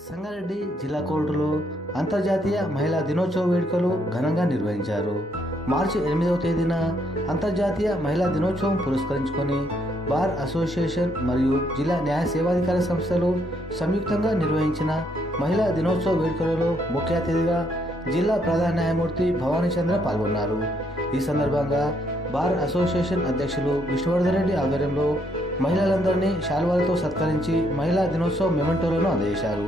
సంగారెడ్డి జిల్లా కోర్టులో అంతర్జాతీయ మహిళా దినోత్సవ వేడుకలు ఘనంగా నిర్వహించారు. మార్చి 8వ తేదీన అంతర్జాతీయ మహిళా దినోత్సవం పురస్కరించుకొని బార్ అసోసియేషన్ మరియు జిల్లా న్యాయ సేవాధికార సంస్థలు సంయుక్తంగా నిర్వహించిన మహిళా దినోత్సవ వేడుకలలో ముఖ్య అతిథిగా జిల్లా ప్రధాన న్యాయమూర్తి భవానీ చంద్ర పాల్గొన్నారు. ఈ సందర్భంగా బార్ అసోసియేషన్ అధ్యక్షులు విష్ణువర్ధన్ రెడ్డి ఆధ్వర్యంలో మహిళలందరినీ శాల్వాలతో సత్కరించి మహిళా దినోత్సవ మెమెంటోలను అందజేశారు.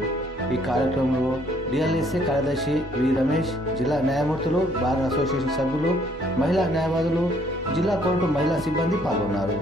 ఈ కార్యక్రమంలో డిఎల్ఎస్ఏ కార్యదర్శి వి రమేష్, జిల్లా న్యాయమూర్తులు, బార్ అసోసియేషన్ సభ్యులు, మహిళా న్యాయవాదులు, జిల్లా కోర్టు మహిళా సిబ్బంది పాల్గొన్నారు.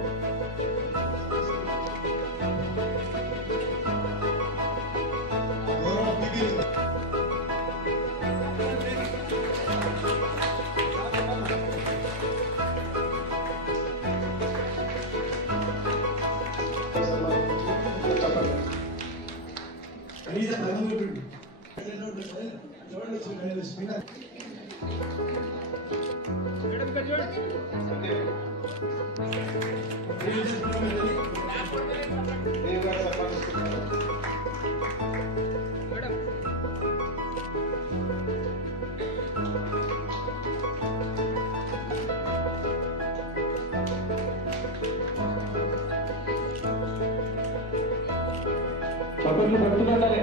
చప్పట్లు పెట్టుకుంటారే.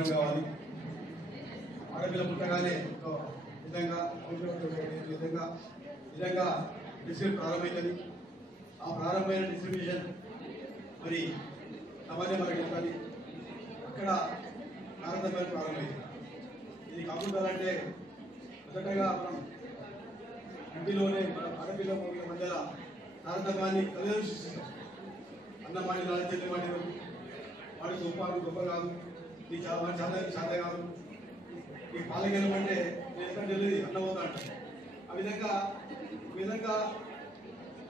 సమానం కావాలి. ఆడపిల్ల పుట్టగానే ఒక విధంగా విధంగా డిస్ట్రిబ్యూషన్ ప్రారంభమైందని, ఆ ప్రారంభమైన డిస్ట్రిబ్యూషన్ మరి సమాజం మనకి ఉంటుంది. అక్కడ తారతమ్యాలు ప్రారంభమైంది. ఇది కంప్యూటర్ అంటే మొదటగా మనం ఇంటిలోనే మన ఆడపిల్ల మధ్యలో తారతమ్యాన్ని తల్లిదండ్రులు సృష్టిస్తాం. అన్నమాని నాడు చెల్లిమాని వాడు గొప్ప కాదు, నీ వాడి శాత కాదు, ఈ పాలకెళ్ళం అంటే నేను తెలియదు అన్నం అవుతా అంటారు. ఆ విధంగా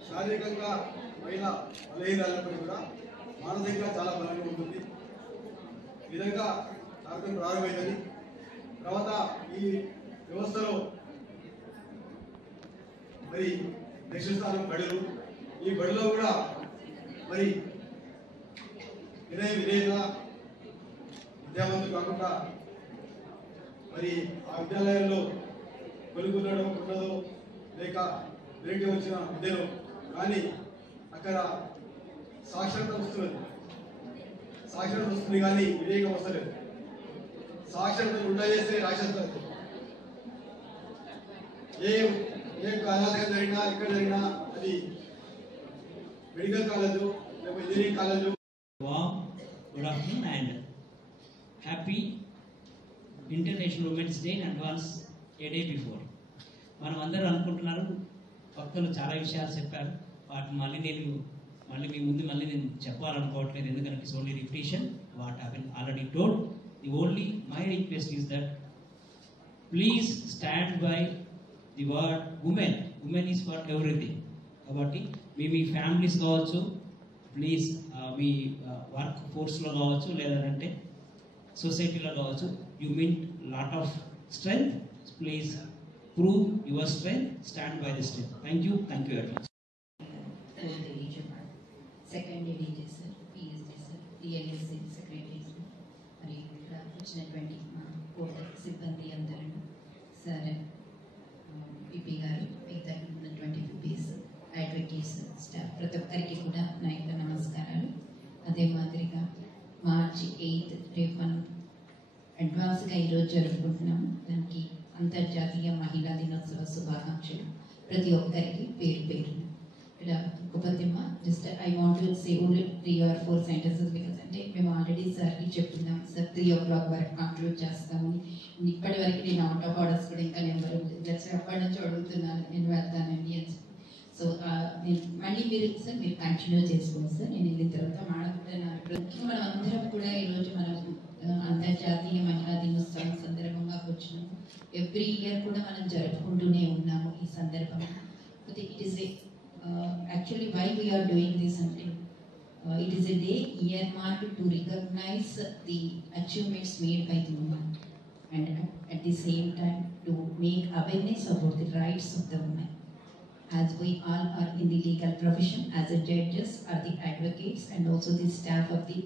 శారీరకంగా మహిళ బలహీనాలపై కూడా మానసికంగా చాలా బలంగా ఉంటుంది. ఈ విధంగా తారతమ్యం ప్రారంభమైందని, తర్వాత ఈ వ్యవస్థలో మరి నెక్స్ట్ స్థానం బడులు. ఈ బడిలో కూడా మరి విధేయత విద్యావంతులు కాకుండా మరి ఆ విద్యాలయాల్లో కొలుగున్నడో ఉన్నదో లేక వెలికి వచ్చిన విద్యలో కానీ అక్కడ సాక్షరత వస్తుంది కానీ వివేకం వస్తలేదు. సాక్షరత వృధా చేస్తే రాక్షసత. ఏ కళాశాల జరిగినా ఎక్కడ జరిగినా అది మెడికల్ కాలేజు లేకపోతే engineering college. Good afternoon and happy international women's day in advance A day before. మనం అందరూ అనుకుంటున్నారు, భక్తులు చాలా విషయాలు చెప్పారు, వాటిని మళ్ళీ మీ ముందు నేను చెప్పాలనుకోవట్లేదు, ఎందుకంటే it's only repetition what have been already told. The only my request is that please stand by the word women. Women is for everything. కాబట్టి మీ ఫ్యామిలీస్ కావచ్చు, ప్లీజ్ మీ వర్క్ ఫోర్స్లో కావచ్చు, లేదంటే సొసైటీలో కావచ్చు, you mean lot of strength. Please prove your strength, stand by the strength. Thank you very much. Second ADJ sir, PSD sir, DLSC secretaries మరి ఇక్కడ వచ్చినటువంటి మా కోట సిబ్బంది అందరూ సార్, పిపి గారు, మిగతా ఉన్నటువంటి పిపిస్, అడ్వకేట్స్, స్టాఫ్ ప్రతి ఒక్కరికి కూడా నా యొక్క నమస్కారాలు. అదే మాదిరిగా మార్చి 8 రేపు మనం అడ్వాన్స్గా ఈరోజు జరుపుకుంటున్నాము. దానికి అంతర్జాతీయ మహిళా దినోత్సవ శుభాకాంక్షలు ప్రతి ఒక్కరికి పేరు పేరు. ఇక్కడ ఉపతిమ్మ just I want to say only 3 or 4 sentences because అంటే మేము ఆల్రెడీ సార్కి చెప్తున్నాం సార్ 3 o'clock వరకు కంక్లూడ్ చేస్తామని. ఇప్పటి వరకు నేను అవుట్ ఆఫ్ ఆర్డర్స్ కూడా ఇంకా నెంబర్ జస్ట్ అప్పటి నుంచి అడుగుతున్నాను నేను వెళ్తానండి అని. సో నేను మళ్ళీ మీరు కంటిన్యూ చేసుకోండి సార్. నేను వెళ్ళిన తర్వాత మాట్లాడుతున్నాను. మనం అందరం కూడా ఈరోజు మనం అంతర్జాతీయ మహిళా దినోత్సవం సందర్భంగా వచ్చినాము. ఎవ్రీ ఇయర్ కూడా మనం జరుపుకుంటూనే ఉన్నాము ఈ సందర్భంగా. It is actually why we are doing this అంటే it is a day year mark to recognise the achievements made by the women and at the same time to make awareness about the rights of the women. As we all are in the legal profession, as the judges or the advocates and also the staff of the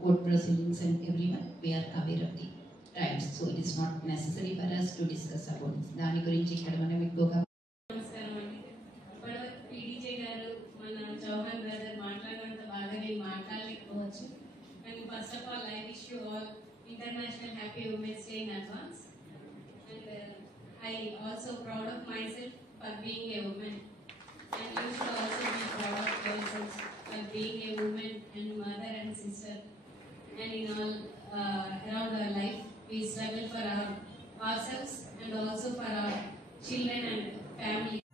court proceedings and everyone, we are aware of the rights. So it is not necessary for us to discuss about this. దాని గురించి ఇక్కడ మనం ఎక్కువగా నమస్కారం అండి. ఇప్పటివరకు PDJ గారు మన చౌహాన్ బ్రదర్ మాట్లాడినంత బాగా నేను మాట్లాడలేకపోవచ్చు. కానీ first of all I wish you all international happy women's day in advance. And I also proud of my self for being a woman, and you should also be proud of yourselves for being a woman and mother and sister, and in all around our life we struggle for ourselves and also for our children and family.